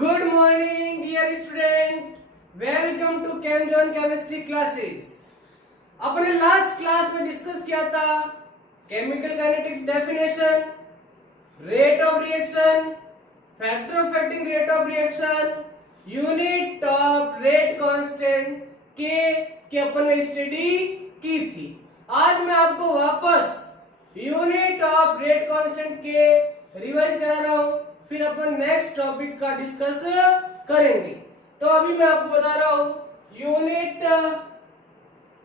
Good morning dear student, welcome to Chemzone chemistry classes. अपने last class में discuss किया था chemical kinetics definition, rate of reaction, factor of acting rate of reaction, unit of rate constant के अपन ने study की थी। आज मैं आपको वापस यूनिट ऑफ रेट कांस्टेंट के रिवाइज करा रहा हूं, फिर अपन नेक्स्ट टॉपिक का डिस्कस करेंगे। तो अभी मैं आपको बता रहा हूं यूनिट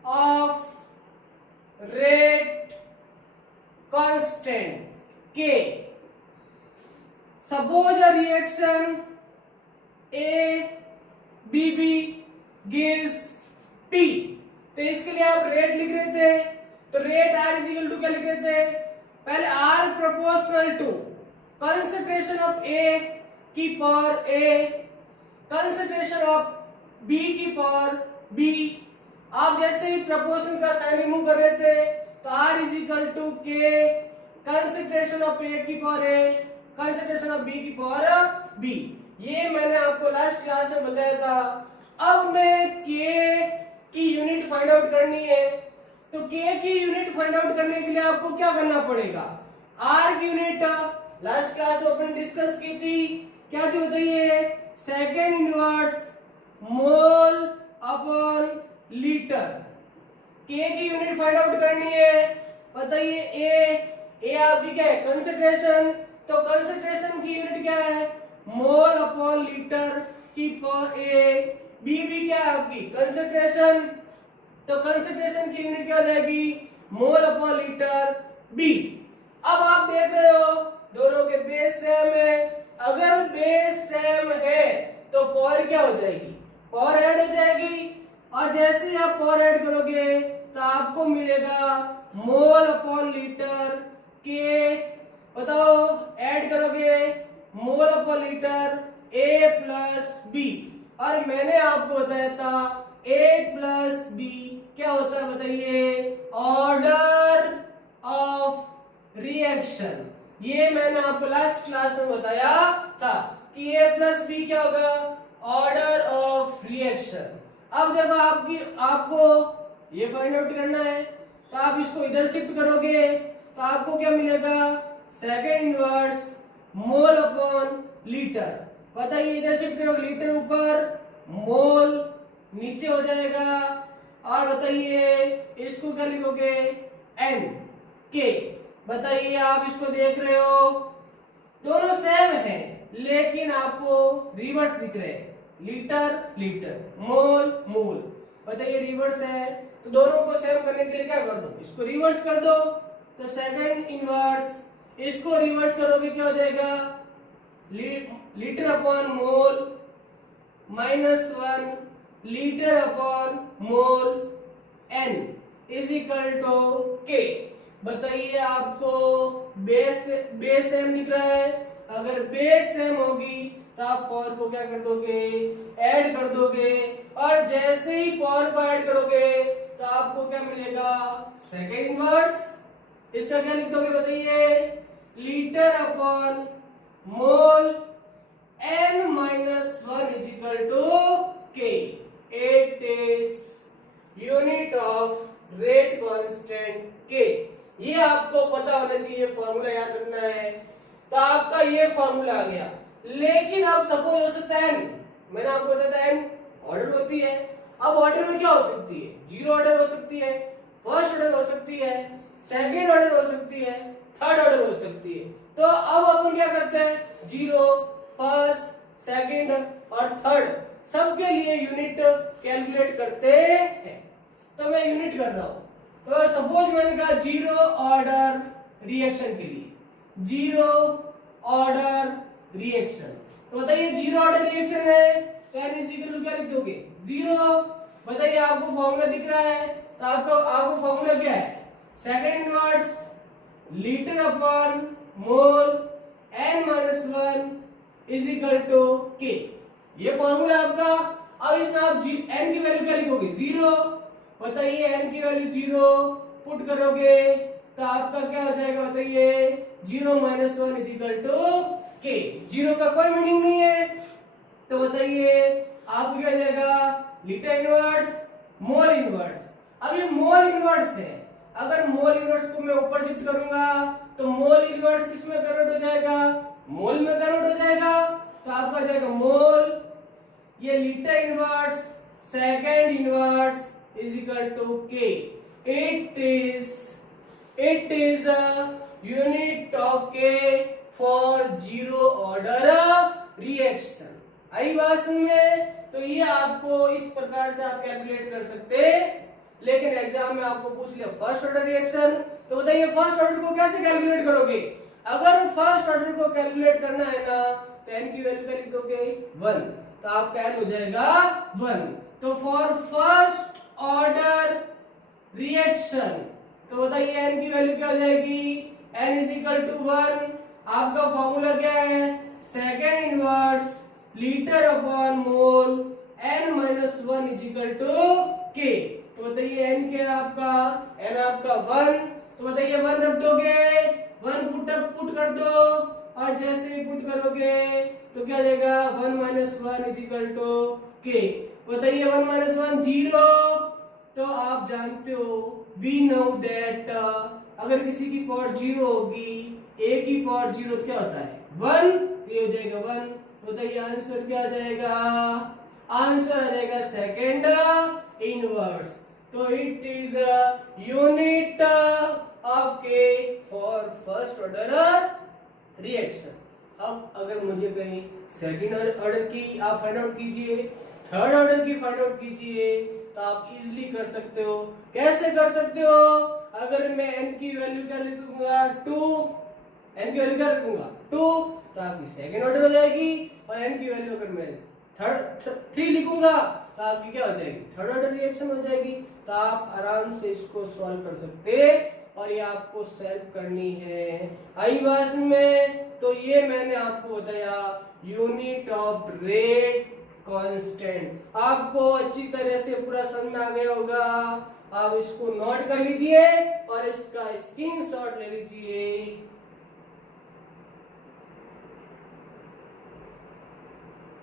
ऑफ रेट कांस्टेंट के। Suppose a reaction A B B gives P, तो इसके लिए आप रेट लिख रहे थे, तो rate R is equal to क्या लिख रहे थे? पहले R proportional to concentration of A की power A, concentration of B की पावर B। आप जैसे ही proportion का साइन रिमूव कर रहे थे तो R is equal to K concentration of A की power A, concentration of B की पावर B। ये मैंने आपको लास्ट क्लास में बताया था। अब मैं K की यूनिट फाइंड आउट करनी है, तो K की यूनिट फाइंड आउट करने के लिए आपको क्या करना पड़ेगा? R की यूनिट लास्ट क्लास में अपन डिस्कस की थी, क्या थी बताइए? सेकेंड इनवर्स मोल अपॉन लीटर। के की यूनिट फाइंड आउट करनी है, बताइए? ए आपकी क्या है? कंसंट्रेशन। तो कंसंट्रेशन की यूनिट क्या है? मोल अपॉन लीटर की पावर ए। बी क्या है आपकी? कंसंट्रेशन। तो कंसंट्रेशन की यूनिट क्या हो जाएगी? Mole upon litre B. अब आप देख रहे हो दोनों के बेस सेम है। अगर बेस सेम है तो पावर क्या हो जाएगी? पावर ऐड हो जाएगी। और जैसे ही आप पावर ऐड करोगे तो आपको मिलेगा मोल अपॉन लीटर के। बताओ, ऐड करोगे मोल अपॉन लीटर ए प्लस बी। और मैंने आपको बताया था ए प्लस बी क्या होता है बताइए? Order of reaction. ये मैंने आपको लास्ट क्लास में बताया था कि ए प्लस बी क्या होगा? Order of reaction. अब देखो आपको ये फाइंड आउट करना है, तो आप इसको इधर शिफ्ट करोगे तो आपको क्या मिलेगा? सेकेंड इनवर्स मोल अपॉन लीटर। बताइए, इधर शिफ्ट करोगे, लीटर ऊपर, मोल नीचे हो जाएगा। और बताइए इसको क्या लिखोगे? एन के। बताइए, आप इसको देख रहे हो दोनों सेम है लेकिन आपको रिवर्स दिख रहे हैं। लीटर लीटर, मोल मोल। बताइए रिवर्स है, तो दोनों को सेम करने के लिए क्या कर दो? इसको रिवर्स कर दो। तो सेकंड इनवर्स, इसको रिवर्स करोगे क्या हो जाएगा? Litre upon mole -1 litre upon mole n is equal to k. बताइए, आपको बेस सेम दिख रहा है। अगर बेस सेम होगी तो आप पावर को क्या कर दोगे? ऐड कर दोगे। और जैसे ही पावर को ऐड करोगे तो आपको क्या मिलेगा? Second inverse. इसका क्या लिख दोगे बताइए? Litre upon mole n-1 is equal to K. It is unit of rate constant K. ये आपको पता होना चाहिए, फॉर्मूला याद रखना है। तो आपका ये फॉर्मूला आ गया। लेकिन अब सपोज हो सकता है n, मैंने आपको बताया था n ऑर्डर होती है। अब ऑर्डर में क्या हो सकती है? जीरो ऑर्डर हो सकती है, फर्स्ट ऑर्डर हो सकती है, सेकंड ऑर्डर हो सकती है, थर्ड ऑर्डर हो सकती है। तो अब अपन क्या करते हैं? जीरो, फर्स्ट, सेकंड और थर्ड सबके लिए यूनिट कैलकुलेट करते हैं। तो मैं यूनिट कर रहा हूं। तो सपोज मैंने कहा जीरो ऑर्डर रिएक्शन के लिए, जीरो ऑर्डर रिएक्शन। तो बताइए जीरो ऑर्डर रिएक्शन है तो n इज इक्वल टू क्या लिख दोगे? जीरो। बताइए, आपको फॉर्मूला दिख रहा है, तो आपको फॉर्मूला क्या है? Second inverse litre upon mole n-1 is equal to k. ये फॉर्मूला आपका। अब इसमें आप n की वैल्यू क्या लिखोगे? जीरो। बताइए, n की वैल्यू जीरो पुट करोगे तो आपका क्या हो जाएगा बताइए? 0 - 1 इज इक्वल टू के। जीरो का कोई मीनिंग नहीं है, तो बताइए आपको क्या हो जाएगा, लीटा इनवर्स मोल इनवर्स। अब ये मोल इनवर्स है, अगर मोल इनवर्स को मैं ऊपर शिफ्ट करूंगा तो मोल इनवर्स किसमें कन्वर्ट हो जाएगा, मोल में कन्वर्ट हो जाएगा। तो आपका आ जाएगा मोल, ये litre inverse second inverse is equal to k. it is a unit of K for zero order reaction। आई बात में, तो ये आपको इस प्रकार से आप कैलकुलेट कर सकते हैं, लेकिन एग्जाम में आपको पूछ लिया फर्स्ट ऑर्डर रिएक्शन, तो बताइए फर्स्ट ऑर्डर को कैसे कैलकुलेट करोगे। अगर फर्स्ट ऑर्डर को कैलकुलेट करना है ना तो n की वैल्यू क्या लिख दोगे 1, तो आपका n हो जाएगा 1। तो फॉर फर्स्ट ऑर्डर रिएक्शन तो बताइए n की वैल्यू क्या हो जाएगी, n इज इक्वल टू 1। आपका फॉर्मूला क्या है, second inverse litre upon mole n minus 1 is equal to k। तो बताइए n क्या है आपका, n आपका 1, तो बताइए 1 रख दोगे, 1 पुट कर दो, और जैसे ही पुट करोगे तो क्या आ जाएगा 1 minus 1 is equal to k। बताइए 1 माइनस 1 0, तो आप जानते हो वी नो दैट अगर किसी की पावर 0 होगी, a की पावर 0 तो क्या होता है 1, तो ये हो जाएगा 1। तो बताइए आंसर क्या आ जाएगा, आंसर आ जाएगा सेकेंड इनवर्स। तो it is unit of k for first order reaction. अब अगर मुझे कहीं सेकेंड ऑर्डर की आप फाइंड आउट कीजिए, थर्ड ऑर्डर की फाइंड आउट कीजिए, तो आप इजीली कर सकते हो। कैसे कर सकते हो, अगर मैं n की वैल्यू क्या लिखूंगा 2, n की वैल्यू क्या रखूंगा 2, तो आपकी सेकेंड ऑर्डर हो जाएगी, और n की वैल्यू अगर मैं 3 लिखूंगा तो आपकी क्या हो जाएगी थर्ड ऑर्डर रिएक्शन हो जाएगी। तो आप आराम से इसको सॉल्व कर सकते हैं, और ये आपको सॉल्व करनी है आई बास में। तो ये मैंने आपको बताया यूनिट ऑफ रेट कांस्टेंट। आपको अच्छी तरह से पूरा समझ में आ गया होगा, आप इसको नोट कर लीजिए और इसका स्क्रीनशॉट ले लीजिए।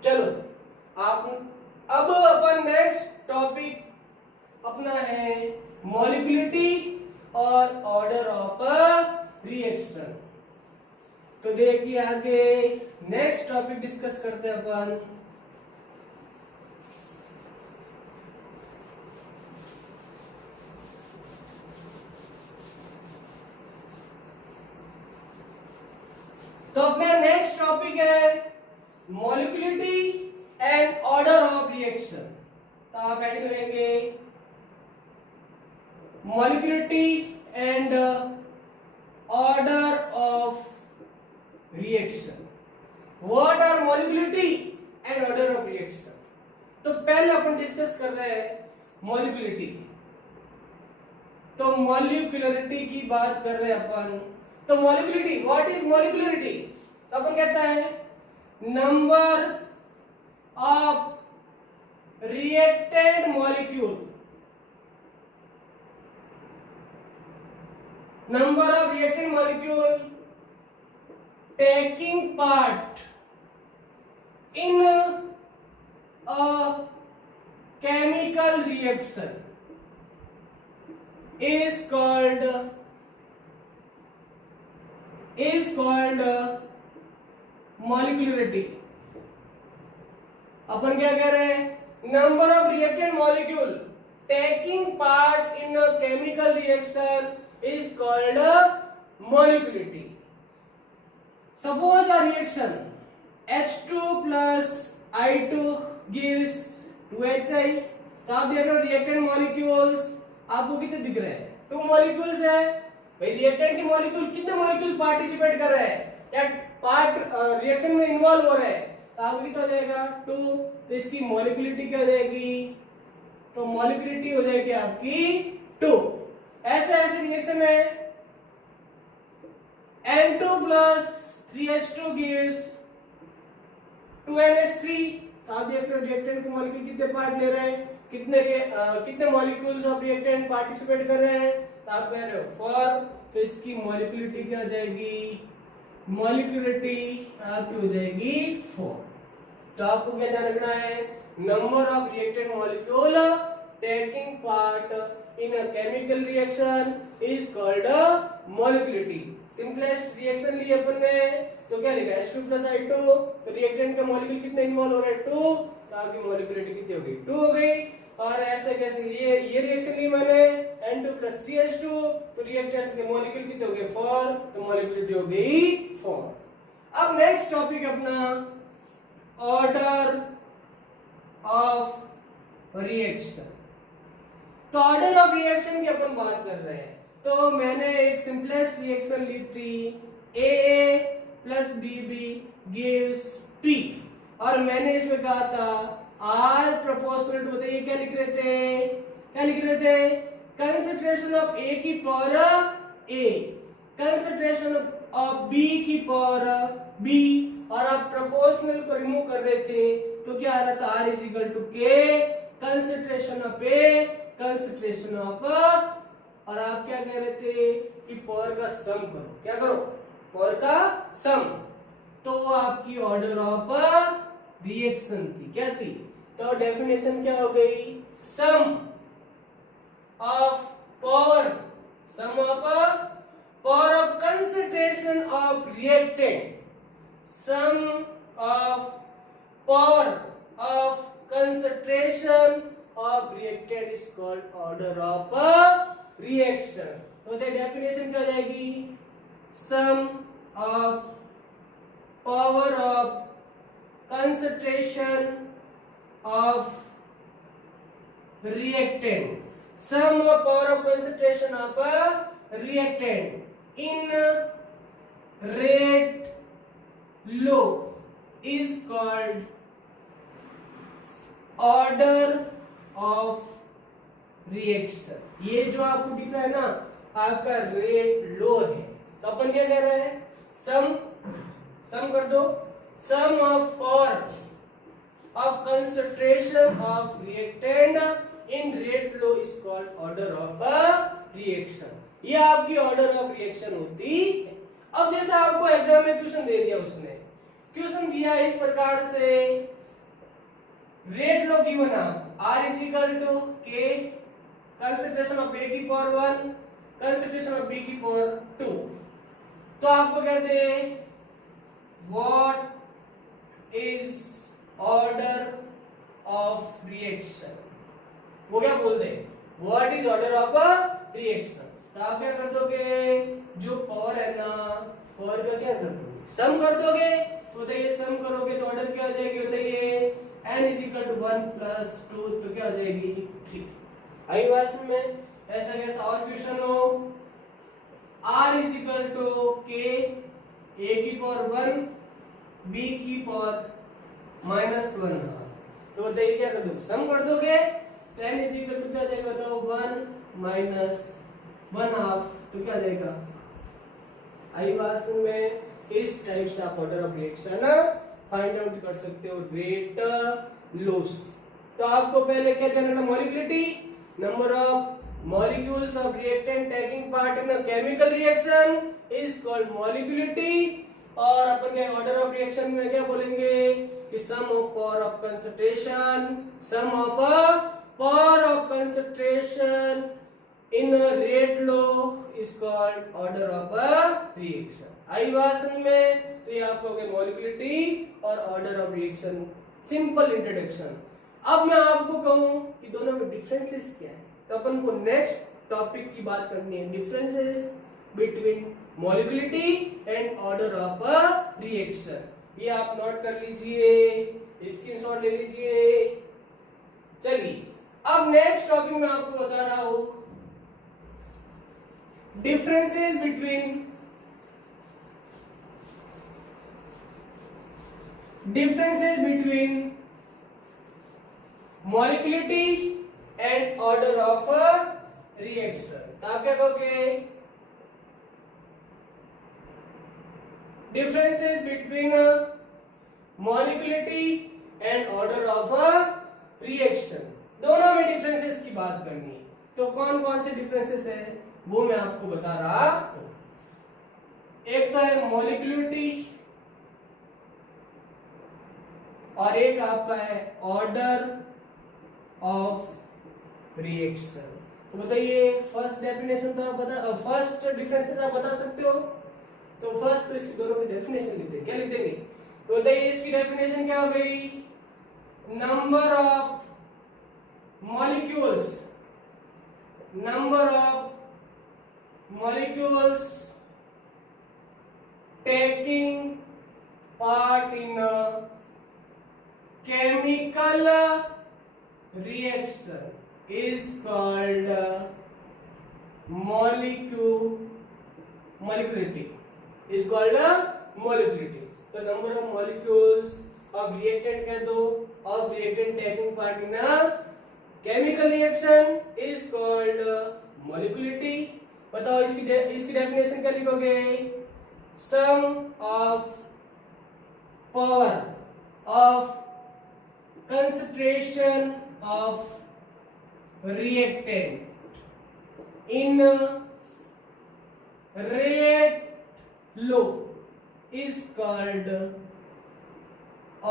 चलो आप अब अपन नेक्स्ट टॉपिक अपना है मॉलिक्यूलिटी और ऑर्डर ऑफ रिएक्शन। तो देखिए आगे नेक्स्ट टॉपिक डिस्कस करते हैं अपन। तो अपना नेक्स्ट टॉपिक है molecularity and order of reaction. तो आप हेडिंग लेंगे molecularity and order of reaction. What are molecularity and order of reaction. तो पहले अपन डिस्कस कर रहे हैं मॉलिक्यूलिटी। तो मॉलिक्यूलरिटी की बात कर रहे हैं अपन। तो मॉलिक्यूलरिटी, व्हाट इज मॉलिक्यूलरिटी, तो अपन कहता है number of reactant molecule, number of reactant molecule taking part in a chemical reaction is called molecularity। अपन क्या कह रहे हैं, number of reactant molecule taking part in a chemical reaction is called molecularity। Suppose a reaction H2 plus I2 gives 2HI। तो आप देख रहे हो reactant molecules आपको कितने दिख रहे हैं, 2 मॉलिक्यूल्स है भाई। रिएक्टेंट के मॉलिक्यूल कितने मॉलिक्यूल पार्टिसिपेट कर रहे हैं या पार्ट रिएक्शन में इन्वॉल्व हो रहे हैं, तो आपको कितना हो जाएगा 2। तो इसकी मॉलिक्यूलिटी क्या हो जाएगी, तो मॉलिक्यूलिटी हो जाएगी आपकी 2। ऐसे ऐसे रिएक्शन है N2 plus 3H2 gives 2NH3। तो आप देख रहे हो रिएक्टेंट के मॉलिक्यूल कितने पार्ट ले रहे हैं, कितने मॉलिक्यूल्स ऑफ रिएक्टेंट पार्टिसिपेट कर रहे हैं, तो आप कह रहे हो 4। तो इसकी मॉलिक्यूलिटी क्या हो जाएगी, मॉलिक्यूलिटी आपकी हो जाएगी 4। तो आपको क्या ध्यान रखना है, number of reactant molecule taking part in a chemical reaction is called molecularity. Simplest reaction ली अपन ने तो क्या लिखा H2 + I2, तो रिएक्टेंट का मॉलिक्यूल कितने इन्वॉल्व हो रहे हैं 2, तो आपकी मॉलिक्यूलिटी कितनी हो गई 2 हो गई। और ऐसे कैसे ये रिएक्शन ली मैंने N2 + 3H2, तो रिएक्टेंट के मॉलिक्यूल कितने हो गए 4, तो मॉलिक्यूलिटी हो गई 4। अब नेक्स्ट टॉपिक अपना ऑर्डर ऑफ रिएक्शन। तो ऑर्डर ऑफ रिएक्शन की अपन बात कर रहे हैं, तो मैंने एक सिंपलेस्ट रिएक्शन ली थी AA + BB gives P, और मैंने इसमें कहा था R प्रोपोर्शनल टू, बताइए क्या लिख रहे थे, कंसंट्रेशन ऑफ A की power A, concentration of B की पावर B, और आप प्रोपोर्शनल को रिमूव कर रहे थे तो क्या आ रहा था R = K concentration of A concentration of, और आप क्या कह रहे थे कि पावर का सम करो, क्या करो पावर का सम, तो वो आपकी ऑर्डर ऑफ रिएक्शन थी, क्या थी, तो डेफिनेशन क्या हो गई, sum of power of concentration of reactant, sum of power of concentration of reactant is called order of reaction। तो डेफिनेशन क्या हो जाएगी, sum of power of concentration of reactant, sum of power of concentration of a reactant in rate law is called order of reaction. ये जो आपको दिख रहा है ना आपका रेट लो है, तो अपन क्या कर रहे हैं, सम कर दो, sum of power of concentration of reactant in rate law is called order of reaction. ये आपकी ऑर्डर ऑफ रिएक्शन होती है। अब जैसा आपको एग्जाम में क्वेश्चन दे दिया, उसने क्वेश्चन दिया इस प्रकार से, rate low given R = K concentration of A की पावर 1 कंसंट्रेशन ऑफ B की पावर 2, तो आपको कहते हैं what is order of reaction, वो क्या बोलते हैं what is order of reaction. तो आप क्या कर दोगे, जो पावर है ना पावर का क्या कर दोगे सम कर दोगे, बताइए सम करोगे तो ऑर्डर क्या हो जाएगी, बताइए n = 1 + 2, तो क्या हो जाएगी 3। आई बात में ऐसा कैसा और क्वेश्चन हो, R = K A की पावर 1 B की पावर -1, तो बताइए क्या कर दोगे सम कर दोगे, तो n = क्या जाएगा बताओ 1 - 1/2, तो क्या जाएगा। आई बात में इस टाइप से आप order of reaction find out कर सकते हो, रेट लॉस। तो आपको पहले क्या जानना, molecularity, number of molecules of reactant taking part in a chemical reaction is called molecularity, और अपन क्या ऑर्डर ऑफ रिएक्शन में क्या बोलेंगे कि sum of power of concentration, sum of power of concentration in a rate law is called order of reaction. आई भाषण में तो ये आपको हो गया मॉलिक्यूलिटी और order of reaction, simple introduction. अब मैं आपको कहूं कि दोनों में डिफरेंसेस क्या है, तो अपन को नेक्स्ट टॉपिक की बात करनी है, differences between molecularity and order of reaction. ये आप नोट कर लीजिए, स्क्रीनशॉट ले लीजिए। चलिए अब नेक्स्ट टॉपिक में आपको बता रहा हूं, differences between molecularity and order of reaction. तो आप क्या कहोगे, differences between molecularity and order of reaction, दोनों में डिफरेंसेस की बात करनी है। तो कौन कौन से डिफरेंसेस है वो मैं आपको बता रहा हूं। एक तो है मॉलिक्यूलिटी और एक आपका है ऑर्डर ऑफ रिएक्शन। तो बताइए फर्स्ट डेफिनेशन तो आप बता, फर्स्ट डिफरेंस आप बता सकते हो? तो फर्स्ट तो इसकी दोनों की डेफिनेशन लिखते हैं, क्या लिख देंगे? तो बताइए इसकी डेफिनेशन क्या हो गई? Number of molecules taking part in a chemical reaction is called molecularity. Is called molecularity. The number of molecules of reactant कह दो of reactant taking part in a chemical reaction is called molecularity. बताओ इसकी definition क्या लिखोगे? Sum of power of concentration of reactant in rate low is called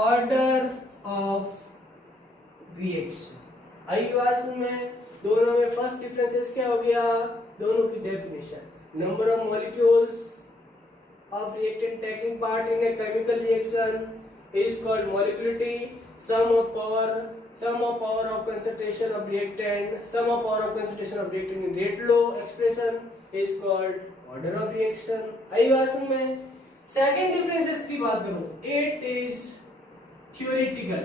order of reaction. आई बात में दोनों में फर्स्ट डिफरेंसेस क्या हो गया? दोनों की definition. Number of molecules of reactant taking part in a chemical reaction is called molecularity. Sum of power of concentration of reactant in rate law expression is called order of reaction. आई बात में second differences की बात करूं, it is theoretical.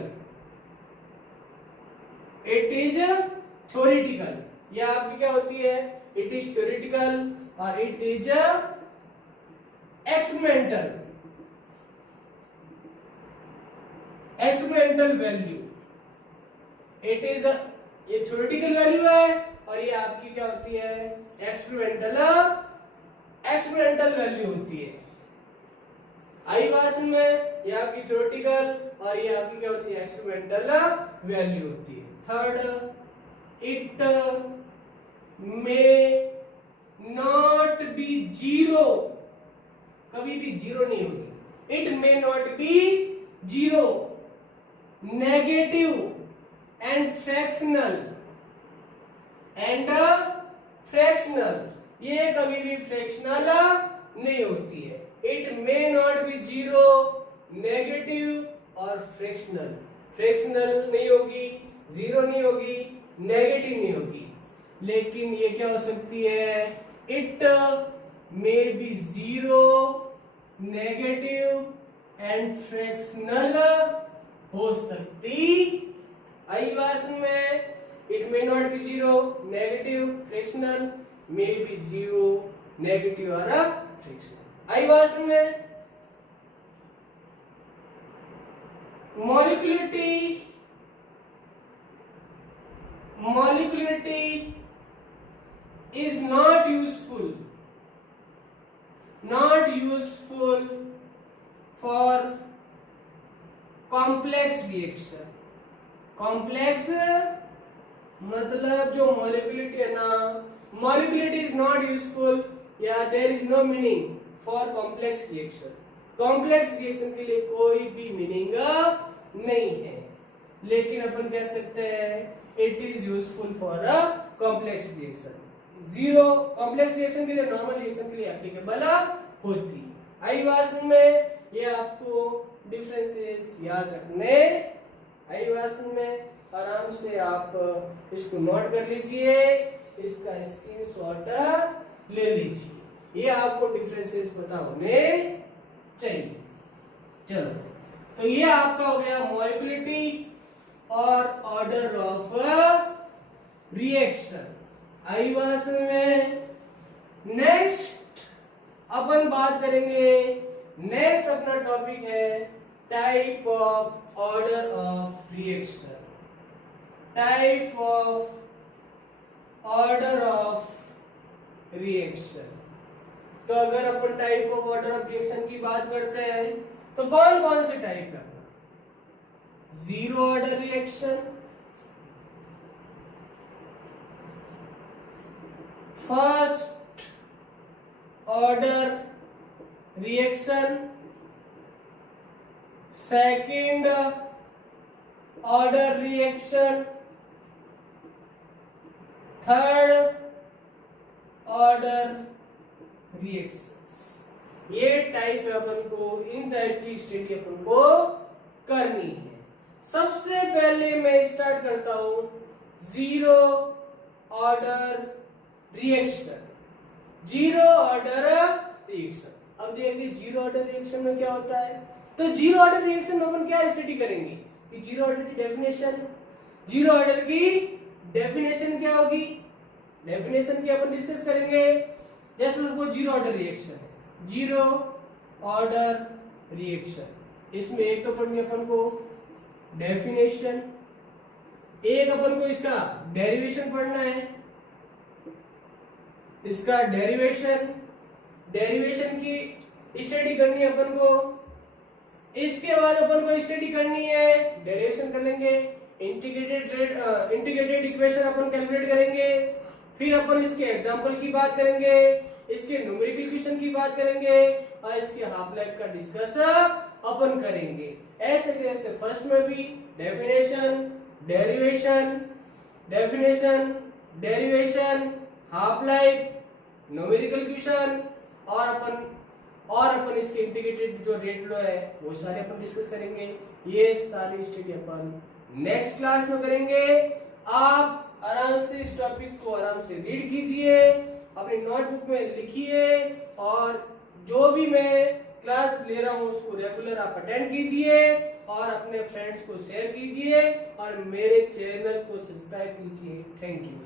ये आपकी क्या होती है? It is theoretical और it is experimental value. It is ये theoretical value है और ये आपकी क्या होती है? experimental value होती है. आई बात में ये आपकी theoretical और ये आपकी क्या होती है? experimental value होती है. Third, it may not be zero. कभी भी जीरो नहीं होगी. It may not be zero, negative and fractional, ये कभी भी फ्रैक्शनल नहीं होती है. It may not be zero, negative और फ्रैक्शनल नहीं होगी, जीरो नहीं होगी, नेगेटिव नहीं होगी. लेकिन ये क्या हो सकती है? It may be zero, negative and fractional हो सकती. आई बात में it may not be zero, negative, fractional, may be zero, negative और fractional. आई बात में molecularity is not useful for complex reaction. complex मतलब जो molecularity है ना, molecularity is not useful या there is no meaning for complex reaction. complex reaction के लिए कोई भी meaning नहीं है, लेकिन अपन कह सकते हैं it is useful for a complex reaction. Zero complex reaction के लिए, नॉर्मल रिएक्शन के लिए एप्लीकेबल होती. आई बात में ये आपको डिफरेंसेस याद रखने. आई बात में आराम से आप इसको नोट कर लीजिए, इसका स्क्रीनशॉट ले लीजिए. ये आपको डिफरेंसेस पता होने चाहिए. चलो, तो ये आपका हो गया मॉलिक्युलरिटी और ऑर्डर ऑफ रिएक्शन. आई बात में नेक्स्ट अपन बात करेंगे. नेक्स्ट अपना टॉपिक है type of order of reaction. Type of order of reaction. तो अगर अपन type of order of reaction की बात करते हैं तो कौन कौन से टाइप है? Zero order reaction, first order reaction, second order reaction, third order reactions. ये टाइप है अपन को, इन टाइप की स्टडी अपन को करनी है। सबसे पहले मैं स्टार्ट करता हूं zero order reaction. Zero order reaction, अब देखिए जीरो ऑर्डर रिएक्शन में क्या होता है। तो जीरो ऑर्डर रिएक्शन में अपन क्या स्टडी करेंगे कि जीरो ऑर्डर की डेफिनेशन, जीरो ऑर्डर की डेफिनेशन क्या होगी, डेफिनेशन की अपन डिस्कस करेंगे। जैसे सपोज जीरो ऑर्डर रिएक्शन है, जीरो ऑर्डर रिएक्शन, इसमें एक तो पढ़नी अपन को डेफिनेशन, एक अपन को इसका डेरिवेशन पढ़ना है, इसका डेरिवेशन, डेरिवेशन की स्टडी करनी है अपन को। इसके बाद अपन को स्टडी करनी है, डेरिवेशन कर लेंगे, इंटीग्रेटेड इक्वेशन अपन कैलकुलेट करेंगे, फिर अपन इसके एग्जांपल की बात करेंगे, इसके न्यूमेरिकल क्वेश्चन की बात करेंगे और इसके हाफ लाइफ का डिस्कस अपन करेंगे। ऐसे जैसे फर्स्ट में भी definition, derivation, definition, derivation, half life, numerical question और अपन इसके इंटीग्रेटेड जो रेट लो है वो सारे अपन डिस्कस करेंगे। ये सारी स्टडी अपन नेक्स्ट क्लास में करेंगे। आप आराम से इस टॉपिक को आराम से रीड कीजिए, अपनी नोटबुक में लिखिए और जो भी मैं क्लास ले रहा हूँ उसको रेगुलर आप अटेंड कीजिए और अपने फ्रेंड्स को शेयर कीजिए और मेरे चैनल को सब्सक्राइब कीजिए। Thank you.